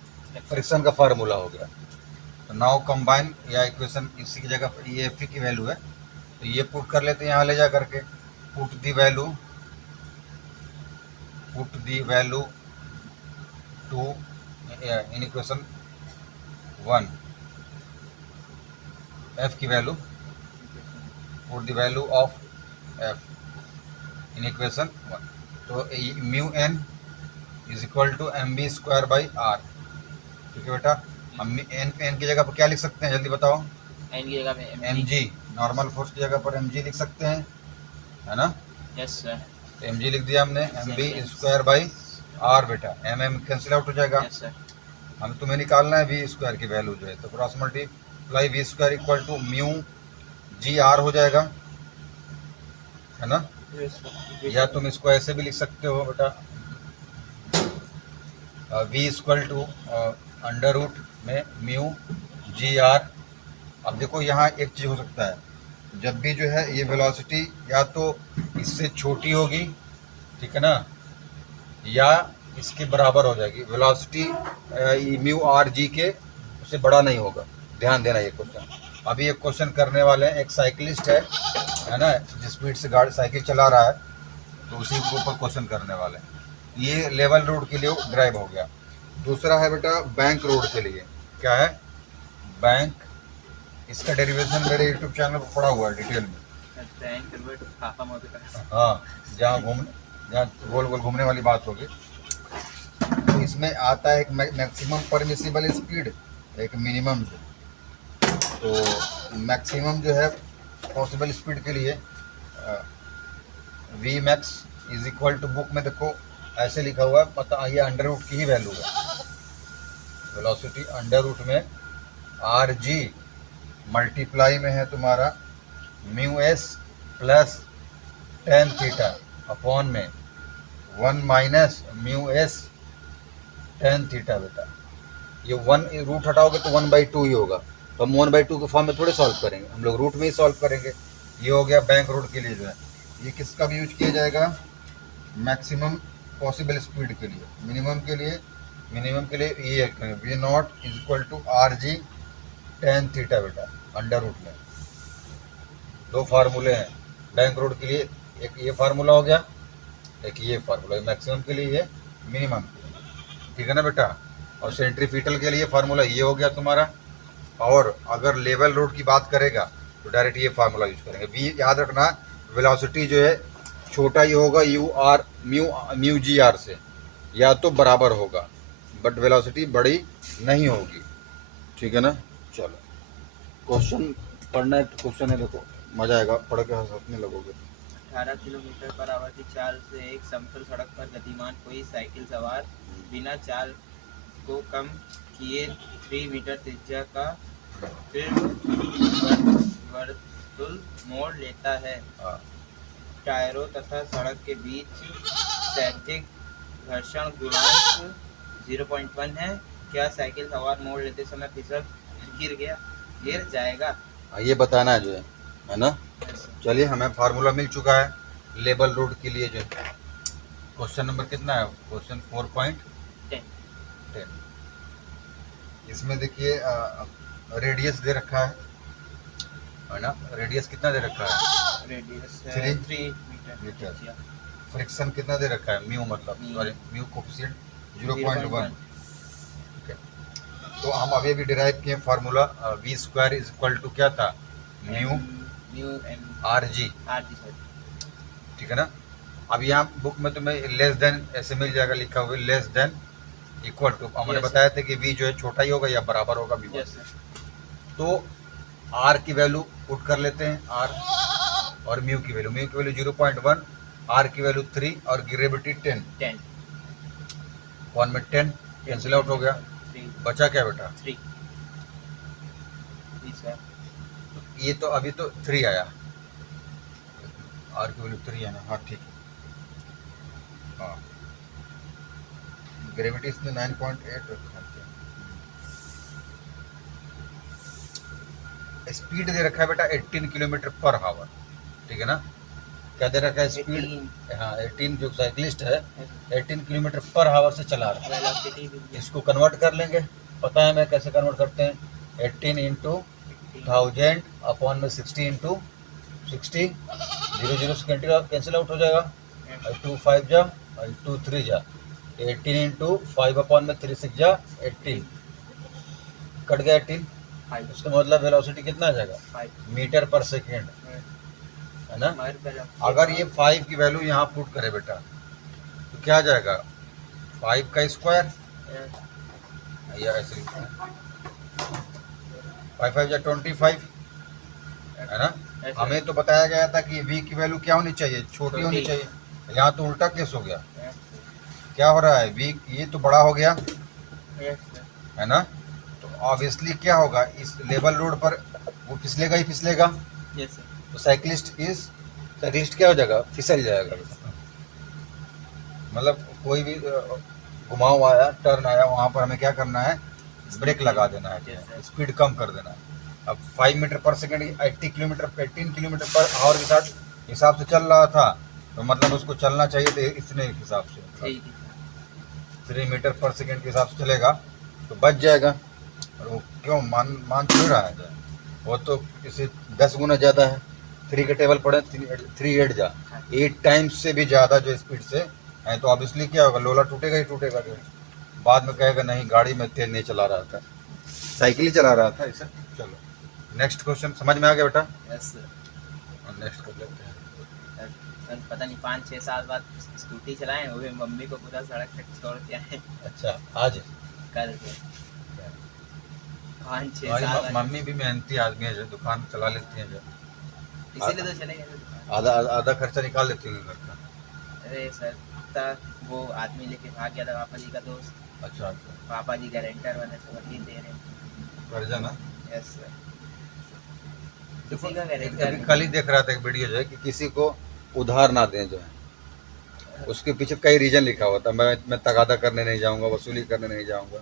फ्रिक्शन का फार्मूला हो गया। तो नाउ कंबाइन या इक्वेशन इसी की जगह पर ये F की वैल्यू है, तो ये पुट कर लेते हैं यहाँ ले जा करके। put the value to in equation 1, f की value, put the value of f in equation 1. तो म्यू n is equal to m b square by r. ठीक है बेटा, हम एन की जगह पर क्या लिख सकते हैं, जल्दी बताओ। एन की जगह पे एम जी, नॉर्मल फोर्स की जगह पर एम जी लिख सकते हैं, है ना। Yes sir. एम जी लिख दिया हमने, m b square by r. बेटा एम एम कैंसिल आउट हो जाएगा। Yes sir. हम तुम्हें निकालना है वी स्क्वायर की वैल्यू जो है, तो cross multiply v square equal to mu ji r हो जाएगा, है ना। या तुम इसको ऐसे भी लिख सकते हो बेटा, V equal to under root में म्यू जी आर। अब देखो यहाँ एक चीज़ हो सकता है, जब भी जो है ये वेलोसिटी या तो इससे छोटी होगी, ठीक है ना, या इसके बराबर हो जाएगी वेलोसिटी म्यू आर जी के, उससे बड़ा नहीं होगा। ध्यान देना ये क्वेश्चन। अभी एक क्वेश्चन करने वाले हैं, एक साइकिलिस्ट है ना, जिस स्पीड से गाड़ी साइकिल चला रहा है, तो उसी के ऊपर क्वेश्चन करने वाले हैं। ये लेवल रोड के लिए ड्राइव हो गया। दूसरा है बेटा बैंक रोड के लिए। क्या है बैंक, इसका डेरिवेशन मेरे यूट्यूब चैनल पर पड़ा हुआ है डिटेल में। हाँ, जहाँ गोल गोल घूमने वाली बात होगी, तो इसमें आता है एक मैक्सिमम परमिसिबल स्पीड, एक मिनिमम। तो मैक्सिमम जो है पॉसिबल स्पीड के लिए V max is equal to, book में देखो ऐसे लिखा हुआ है, पता ये अंडर रूट की ही वैल्यू है। वेलोसिटी अंडर रूट में आर जी मल्टीप्लाई में है तुम्हारा mu S plus tan theta upon में 1 minus mu S tan theta. बेटा ये 1 रूट हटाओगे तो 1/2 ही होगा, तो हम 1/2 के फॉर्म में थोड़े सॉल्व करेंगे, हम लोग रूट में ही सॉल्व करेंगे। ये हो गया बैंक रोड के लिए जो है। ये किसका भी यूज किया जाएगा, मैक्सिमम पॉसिबल स्पीड के लिए। मिनिमम के लिए ये V naught is equal to R G tan theta. बेटा अंडर रूट में दो फार्मूले हैं बैंक रोड के लिए, एक ये फार्मूला हो गया, एक ये फार्मूला, मैक्सिमम के लिए, ये मिनिमम के लिए। ठीक है ना बेटा। और सेंट्रीफ्यूगल के लिए फार्मूला ये हो गया तुम्हारा। और अगर लेवल रोड की बात करेगा तो डायरेक्ट ये फार्मूला यूज करेंगे। भी याद रखना, वेलोसिटी जो है छोटा ही होगा यू आर म्यू जी आर से, या तो बराबर होगा, बट वेलोसिटी बड़ी नहीं होगी। ठीक है ना। चलो क्वेश्चन पढ़ना है, तो क्वेश्चन है, देखो मजा आएगा, पढ़ के हंसने लगोगे। 18 किलोमीटर पर आवर की चाल से एक समतल सड़क पर गतिमान कोई साइकिल सवार बिना चाल को कम किए 3 मीटर त्रिज्या का फिर वर्तुल मोड़ लेता है। टायरों तथा सड़क के बीच स्थैतिक घर्षण गुणांक 0.1 है। क्या साइकिल सवार मोड़ लेते समय फिसल गिर जाएगा? ये बताना है जो है ना। चलिए हमें फार्मूला मिल चुका है लेवल रोड के लिए जो है। क्वेश्चन नंबर कितना है, क्वेश्चन 4.10। इसमें देखिए रेडियस दे रखा है ना। रेडियस कितना दे रखा है, रेडियस 3 मीटर। फ्रिक्शन कितना दे रखा है, म्यू मतलब सॉरी म्यू कोफिशिएंट 0.1। तो हम अभी भी डिराइव किए formula, V square is equal to क्या था, म्यू आर जी। ठीक है ना। अब यहाँ बुक में तुम्हें लेस देन ऐसे मिल जाएगा लिखा हुआ, लेस देन इक्वल टू। हमने बताया था कि वी जो है छोटा ही होगा या बराबर होगा वी। तो आर की वैल्यू पुट कर लेते हैं, आर और म्यू की वैल्यू 0.1, आर की वैल्यू 3 और ग्रेविटी 10। 1 में 10 कैंसिल आउट हो गया, बचा क्या बेटा 3। ये तो अभी तो 3 आया, आर की वैल्यू 3 है ना। हाँ ठीक है। हाँ ग्रेविटी इसमें 9.8 रखा है। स्पीड दे रखा है बेटा 18 किलोमीटर पर आवर। ठीक है ना। क्या दे रखा है स्पीड, हाँ 18, जो साइकिलिस्ट है 18 किलोमीटर पर आवर से चला रहा है। इसको कन्वर्ट कर लेंगे, पता है मैं कैसे कन्वर्ट करते हैं, 18 × 1000 अपॉन में 60 × 60 जीरो जीरो से कैंसिल आउट हो जाएगा, 2 5 जा, 2 3 जा, 18 इंटू 5/3 6 जा 18, कट गया 18। 5 उसका मतलब वेलोसिटी कितना आ जाएगा, 5 मीटर पर सेकेंड, है ना। अगर ये 5 की वैल्यू यहाँ पुट करे बेटा तो क्या आ जाएगा, 5 का स्क्वायर, या ऐसे 5 5 जा 25, है ना। हमें तो बताया गया था कि v की वैल्यू क्या होनी चाहिए, छोटी होनी चाहिए। यहाँ तो उल्टा केस हो गया, क्या हो रहा है, v ये तो बड़ा हो गया, है ना। तो ऑब्वियसली क्या होगा, इस लेवल रोड पर वो फिसलेगा ही फिसलेगा। तो साइकिलिस्ट क्या हो जाएगा, फिसल जाएगा। मतलब कोई भी घुमाव आया, टर्न आया, वहाँ पर हमें क्या करना है, ब्रेक लगा देना है, स्पीड कम कर देना है। अब 5 metre per second 18 kilometre per hour के साथ हिसाब से चल रहा था, तो मतलब उसको चलना चाहिए तो इतने हिसाब से 3 मीटर पर सेकेंड के हिसाब से चलेगा तो बच जाएगा। और वो क्यों मान क्यों रहा है, वो तो इसे 10 गुना ज़्यादा है। 3 के टेबल पड़े 3 8 जा 8 टाइम्स से भी ज़्यादा जो स्पीड से है, तो ऑब्वियसली क्या होगा, लोला टूटेगा ही टूटेगा। जो बाद में कहेगा नहीं गाड़ी में तेज नहीं चला रहा था, साइकिल ही चला रहा था ऐसा। चलो नेक्स्ट क्वेश्चन समझ में आ गया बेटा। यस नेक्स्ट कर लेते हैं। पता नहीं 5-6 साल बाद स्कूटी चलाएं, वो भी मम्मी को पूरा सड़क तक छोड़ के आए। अच्छा आज कल 5-6 हमारी साल मम्मी भी मेहनती आदमी है, जो दुकान चला लेती है, जो इसीलिए तो चले गए। आधा खर्चा निकाल लेती होंगी घर का। अरे सर वो आदमी लेके भाग गया था, पापा जी का दोस्त। अच्छा पापा जी गारंटर बने तो वही दे रहे कर्जा ना। Yes sir. देखो किसी का अभी गारंटर कल ही देख रहा था एक वीडियो जो है कि किसी को उधार ना दें, जो है उसके पीछे कई रीजन लिखा हुआ था। मैं तगादा करने नहीं जाऊंगा, वसूली करने नहीं जाऊंगा,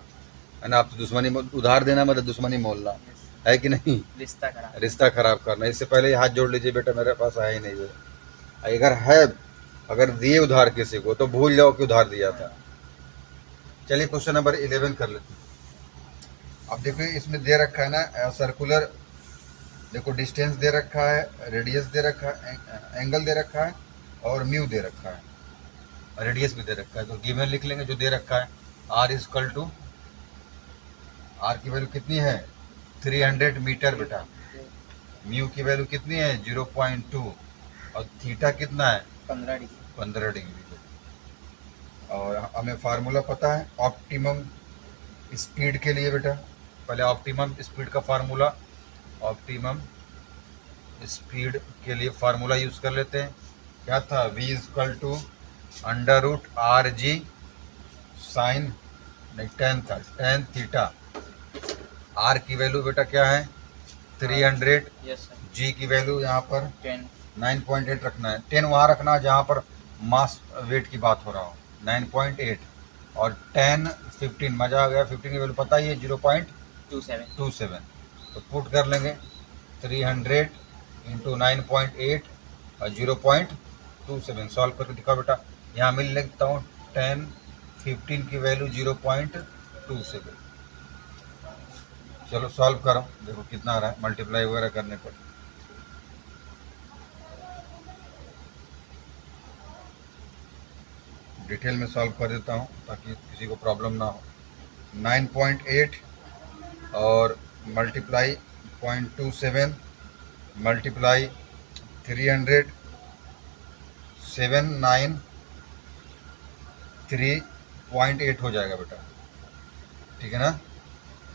है ना। आप तो दुश्मनी, उधार देना मतलब दुश्मनी मोलना है कि नहीं, रिश्ता खराब करना। इससे पहले हाथ जोड़ लीजिए बेटा, मेरे पास है ही नहीं है। अगर दिए उधार किसी को तो भूल जाओ कि उधार दिया था। चलिए क्वेश्चन नंबर 11 कर लेते हैं। अब देखिए इसमें दे रखा है ना सर्कुलर, देखो डिस्टेंस दे रखा है, रेडियस दे रखा है, एंगल दे रखा है और म्यू दे रखा है, रेडियस भी दे रखा है। तो गिवन लिख लेंगे जो दे रखा है, आर इक्वल टू, आर की वैल्यू कितनी है 300 मीटर बेटा, म्यू की वैल्यू कितनी है 0.2 और थीटा कितना है 15 डिग्री। और हमें फार्मूला पता है ऑप्टिमम स्पीड के लिए बेटा। पहले ऑप्टिमम स्पीड का फार्मूला, ऑप्टिमम स्पीड के लिए फार्मूला यूज़ कर लेते हैं। क्या था, v equal to √RG sine नहीं टेन था, टेन थीटा। r की वैल्यू बेटा क्या है 300, g की वैल्यू यहाँ पर 9.8 रखना है, 10 वहाँ रखना है जहाँ पर मास वेट की बात हो रहा हो, 9.8 और 10 15 मजा आ गया। 15 की वैल्यू पता ही है 0.27, तो पुट कर लेंगे 300 इंटू 9.8 और 0.27 सॉल्व करके दिखाओ बेटा। यहाँ मिल लेता हूँ 10 15 की वैल्यू 0.27। चलो सॉल्व करो, देखो कितना आ रहा है मल्टीप्लाई वगैरह करने पर। डिटेल में सॉल्व कर देता हूँ ताकि किसी को प्रॉब्लम ना हो। 9.8 और मल्टीप्लाई 0.27 मल्टीप्लाई 300 793.8 हो जाएगा बेटा, ठीक है ना।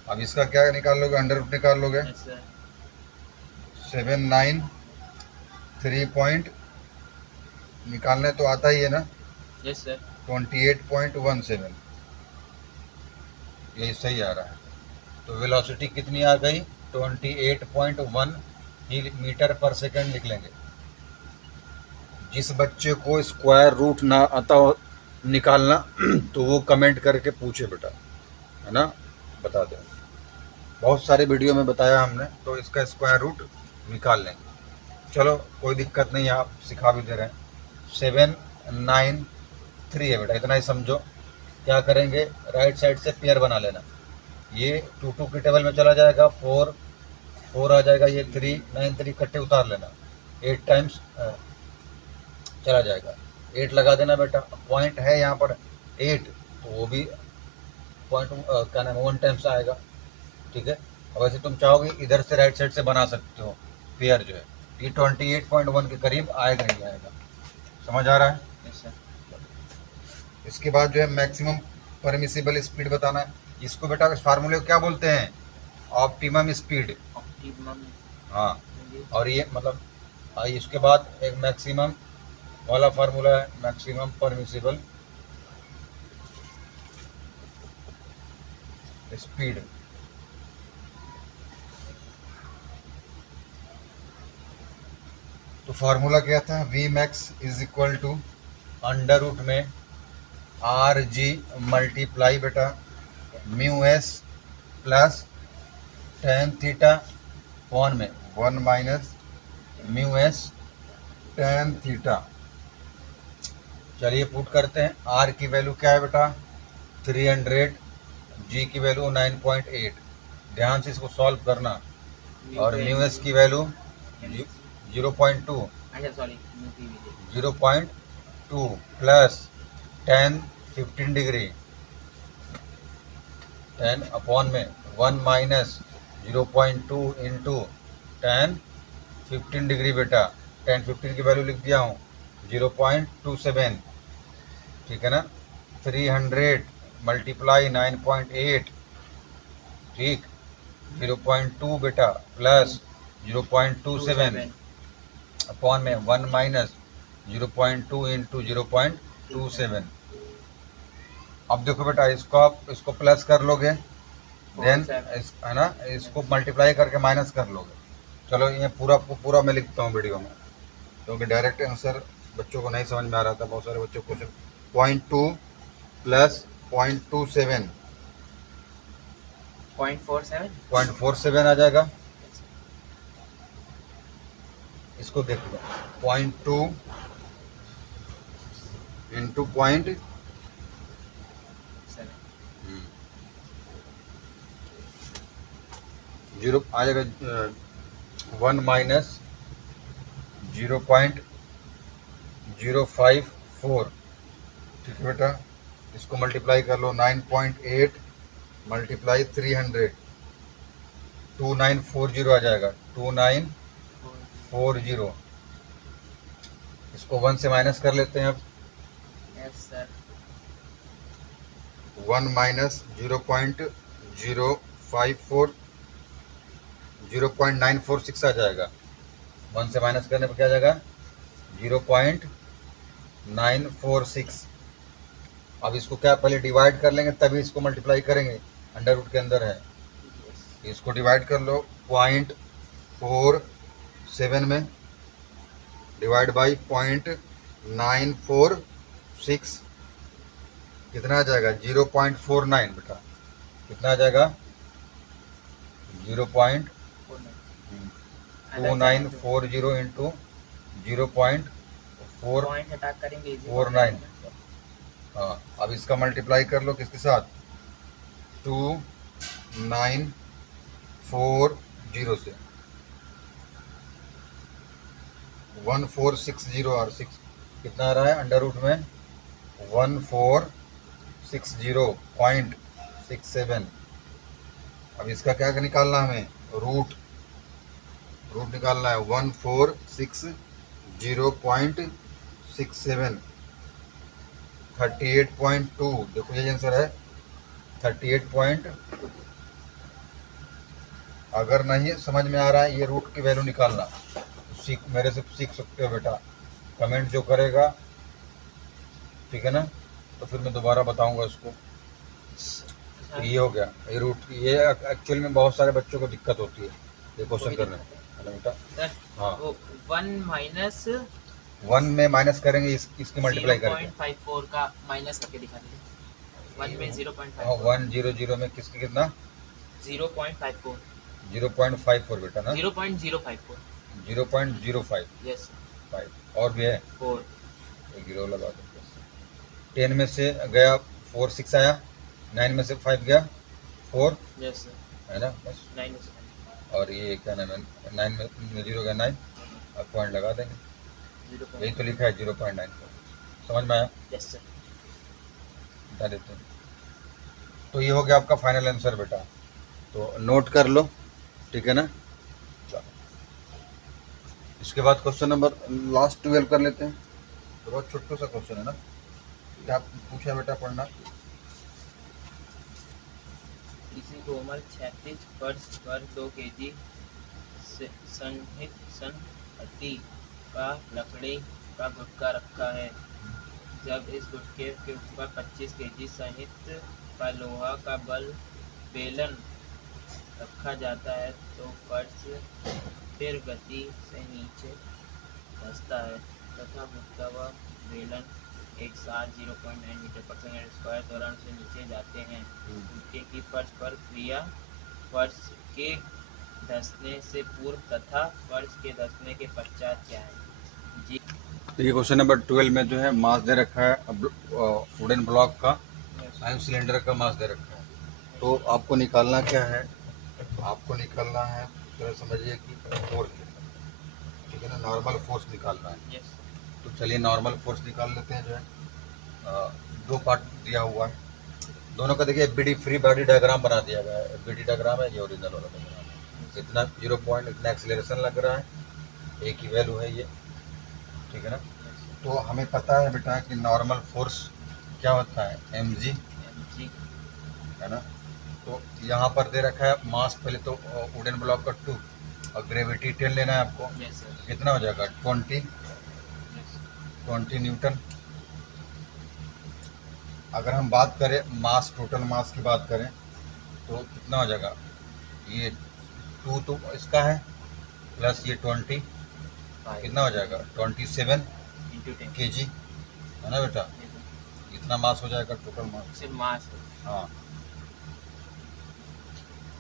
अब इसका क्या निकाल लोगे, अंडर रूट निकाल लोगे। 793 पॉइंट निकालने तो आता ही है ना। Yes sir. 28.17 यही सही आ रहा है। तो वेलोसिटी कितनी आ गई 28.1 मीटर पर सेकंड लिख लेंगे। जिस बच्चे को स्क्वायर रूट ना आता हो निकालना तो वो कमेंट करके पूछे बेटा, है ना, बता दें। बहुत सारे वीडियो में बताया हमने, तो इसका स्क्वायर रूट निकाल लेंगे। चलो कोई दिक्कत नहीं है, आप सिखा भी दे रहे हैं। 793 है बेटा, इतना ही समझो। क्या करेंगे, राइट साइड से पेयर बना लेना, ये 2 2 की टेबल में चला जाएगा, 4 4 आ जाएगा, ये 3 9 3 इकट्ठे उतार लेना। 8 टाइम्स चला जाएगा। 8 लगा देना बेटा, पॉइंट है यहाँ पर 8 तो वो भी पॉइंट क्या नाम है 1 टाइम्स आएगा। ठीक है, और वैसे तुम चाहोगे इधर से राइट साइड से बना सकते हो पेयर जो है, ये 28.1 के करीब आएगा ही आएगा। समझ आ रहा है? Yes sir. इसके बाद जो है मैक्सिमम परमिसिबल स्पीड बताना है। इसको बेटा इस फार्मूले को क्या बोलते हैं? Optimum speed. ऑप्टिमम। हाँ, और ये मतलब इसके बाद एक मैक्सिमम वाला फार्मूला है, मैक्सिमम परमिसिबल स्पीड। तो फार्मूला क्या था? V max is equal to under root में आर जी मल्टीप्लाई बेटा mu S plus tan theta upon में 1 minus mu S tan theta. चलिए पुट करते हैं। आर की वैल्यू क्या है बेटा? 300, जी की वैल्यू 9.8। ध्यान से इसको सॉल्व करना। और म्यू एस की वैल्यू 0.2, अच्छा सॉरी 0.2 प्लस 10 15 डिग्री 10 अपॉन में 1 माइनस 0.2 इंटू 10 15 डिग्री बेटा 10 15 की वैल्यू लिख दिया हूँ 0.27। ठीक है ना? 300 मल्टीप्लाई 9.8, ठीक, 0.2 बेटा प्लस 0.27 अपॉन में 1 माइनस 0.2 इंटू 0.27। अब देखो बेटा इसको आप इसको प्लस कर लोगे, देन है ना, इसको मल्टीप्लाई करके माइनस कर लोगे। चलो ये पूरा मैं लिखता हूँ वीडियो में, क्योंकि डायरेक्ट आंसर बच्चों को नहीं समझ में आ रहा था। बहुत सारे बच्चों को 0.2 प्लस 0.27 0.47 आ जाएगा। इसको देख लो 0.2 इंटू पॉइंट 0 आ जाएगा 1 माइनस 0.054। ठीक है बेटा, इसको मल्टीप्लाई कर लो 9.8 मल्टीप्लाई 300 2940 आ जाएगा 2940। इसको 1 से माइनस कर लेते हैं अब। Yes sir. 1 माइनस 0.054 0.946 आ जाएगा। 1 से माइनस करने पर क्या आ जाएगा? 0.946। अब इसको क्या पहले डिवाइड कर लेंगे तभी इसको मल्टीप्लाई करेंगे, अंडर रूट के अंदर है। इसको डिवाइड कर लो 0.47 में डिवाइड बाई 0.946 कितना आ जाएगा? 0.49 बेटा कितना आ जाएगा? 0.2940 इंटू 0.449। हाँ, अब इसका मल्टीप्लाई कर लो किसके साथ? 2940 से 1460 और 6 कितना आ रहा है अंडर रूट में? 1460.67। अब इसका क्या निकालना हमें? रूट निकालना है 1460.67 38.2। देखो ये आंसर है 38 अगर नहीं समझ में आ रहा है ये रूट की वैल्यू निकालना तो मेरे से सीख सकते हो बेटा। कमेंट जो करेगा, ठीक है ना, तो फिर मैं दोबारा बताऊंगा इसको। तो ये हो गया ये रूट। ये एक्चुअल में बहुत सारे बच्चों को दिक्कत होती है ये क्वेश्चन करने में, है ना बेटा? हाँ, 1 में माइनस करेंगे इसकी मल्टीप्लाई करेंगे 0.54 का माइनस करके दिखा दीजिए। 1 में 0.54 100 में किसकी कितना? 0.54 0.54 बेटा ना? 0.054 0.05 यस 5 और भी है 4 एक जीरो लगा दो। 10 में से गया 4 6 आया, 9 में से 5 गया 4 यस है ना बस। 9 और ये क्या नाम है 9 में 0 गया 9, अब पॉइंट लगा देंगे। यही तो लिखा है 0.94। समझ में आया? Yes sir. बता देते हैं। तो ये हो गया आपका फाइनल आंसर बेटा, तो नोट कर लो, ठीक है ना। चलो इसके बाद क्वेश्चन नंबर लास्ट 12 कर लेते हैं। तो बहुत छोटू सा क्वेश्चन है ना। क्या पूछा बेटा, पढ़ना। किसी कोमल क्षैतिज फर्श पर 2 kg सनहती का लकड़ी का गुटका रखा है। जब इस गुटके के ऊपर 25 kg सहित का लोहा का बेलन रखा जाता है तो फर्श फिर गति से नीचे धंसता है तथा गुटका व बेलन एक साथ 0.9 मीटर पर सेकंड स्क्वायर दौरान से नीचे जाते हैं। गुटके की फर्श पर क्रिया फर्श के धंसने से पूर्व तथा फर्श के धंसने के पश्चात क्या है जी। तो ये क्वेश्चन नंबर 12 में जो है मास दे रखा है वुडन ब्लॉक का एंड सिलेंडर का मास दे रखा है। तो आपको निकालना क्या है, आपको निकालना है तो समझिए कि फोर्स, ठीक है ना, नॉर्मल फोर्स निकालना है। यस। तो चलिए नॉर्मल फोर्स निकाल लेते हैं। जो है दो पार्ट दिया हुआ है, दोनों का देखिए एफबीडी फ्री बॉडी डायग्राम बना दिया गया है। एफबीडी डायग्राम है, ये ओरिजिनल वाला डायग्राम है। इतना 0 पॉइंट इतना एक्सीलरेशन लग रहा है, एक ही वैल्यू है ये, ठीक है ना। तो हमें पता है बेटा कि नॉर्मल फोर्स क्या होता है, mg, है ना। तो यहाँ पर दे रखा है मास, पहले तो वुडन ब्लॉक का 2 और ग्रेविटी 10 लेना है आपको। कितना हो जाएगा 20 न्यूटन। अगर हम बात करें मास, टोटल मास की बात करें तो कितना हो जाएगा, ये 2 तो इसका है प्लस ये 20, कितना हो जाएगा 27 kg, है ना बेटा। इतना मास हो जाएगा टोटल मास, सिर्फ मास। हाँ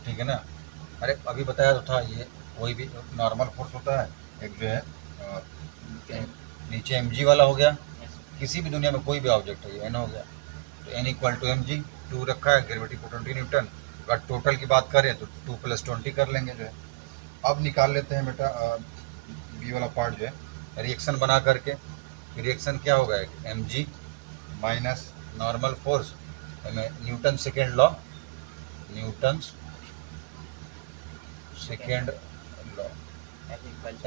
ठीक है ना। अरे अभी बताया तो था, ये कोई भी नॉर्मल फोर्स होता है, एक जो है नीचे mg वाला हो गया, किसी भी दुनिया में कोई भी ऑब्जेक्ट है, ये n हो गया, तो n इक्वल टू mg, 2 रखा है, ग्रेविटी को 20 न्यूटन। अगर टोटल की बात करें तो 2 + 20 कर लेंगे जो है। अब निकाल लेते हैं बेटा बी वाला पार्ट जो है, रिएक्शन बना करके। रिएक्शन क्या होगा, mg माइनस नॉर्मल फोर्स में Newton second law, Newton second law,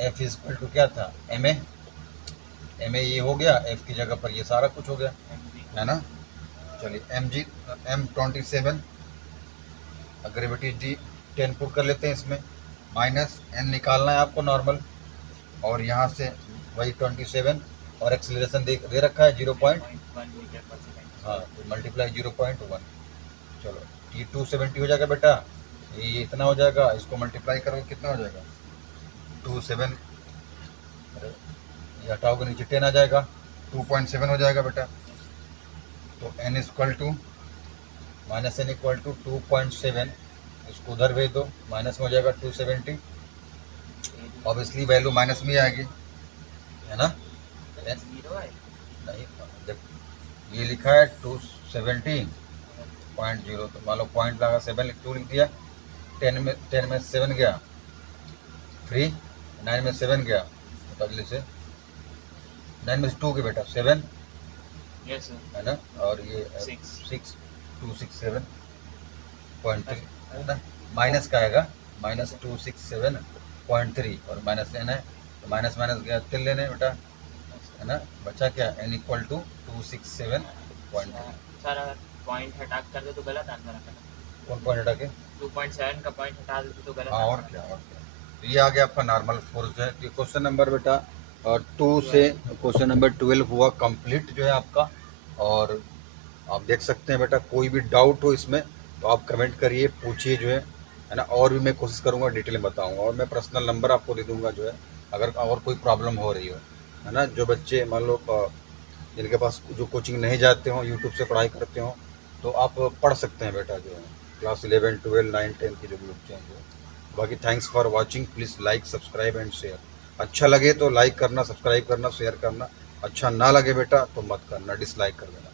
F equal to क्या था, ma ये हो गया, F की जगह पर ये सारा कुछ हो गया, है ना। चलिए mg M27, gravity d 10 put कर लेते हैं इसमें, माइनस n निकालना है आपको नॉर्मल, और यहाँ से वही 27 और एक्सीलरेशन दे रखा है 0. हाँ तो मल्टीप्लाई 0.1। चलो ये 270 हो जाएगा बेटा, ये इतना हो जाएगा, इसको मल्टीप्लाई करोगे कितना हो जाएगा 27, ये हटाओगे नीचे 10 आ जाएगा, 2.7 हो जाएगा बेटा। तो n equal to minus n equal to 2.7, इसको उधर भेज दो, माइनस में हो जाएगा 270, ऑब्वियसली वैल्यू माइनस में आएगी, है ना। नहीं जब ये लिखा है 270.0, तो मान लो पॉइंट लगा 7 2 लिख दिया, 10 में 7 गया, 3 9 में 7 गया, तो अगले से 9 में 2 के बेटा 7, यस है ना, और ये 267.3 है ना, माइनस का आएगा माइनस 267.3 और माइनस n है, तो माइनस माइनस गया, तिल लेने बेटा, है ना। बचा क्या, n इक्वल टू 267.3। सर अगर पॉइंट हटा कर दे तो गलत आंसर आता है। कौन पॉइंट हटा के, 2.7 का पॉइंट हटा दे तो गलत। और क्या, और क्या। तो ये आ गया आपका नॉर्मल फोर्स जो है। तो क्वेश्चन नंबर बेटा 2 से क्वेश्चन नंबर 12 हुआ कंप्लीट जो है आपका। और आप देख सकते हैं बेटा, कोई भी डाउट हो इसमें तो आप कमेंट करिए, पूछिए जो है ना। और भी मैं कोशिश करूँगा डिटेल में बताऊँगा, और मैं पर्सनल नंबर आपको दे दूँगा जो है, अगर और कोई प्रॉब्लम हो रही हो, है ना। जो बच्चे मान लो जिनके पास जो कोचिंग नहीं जाते हों, यूट्यूब से पढ़ाई करते हों, तो आप पढ़ सकते हैं बेटा जो है, क्लास 11 12 9 10 के जो भी बच्चे हैं जो। बाकी thanks for watching, please like subscribe and share. अच्छा लगे तो लाइक करना, सब्सक्राइब करना, शेयर करना। अच्छा ना लगे बेटा तो मत करना, डिसलाइक कर देना।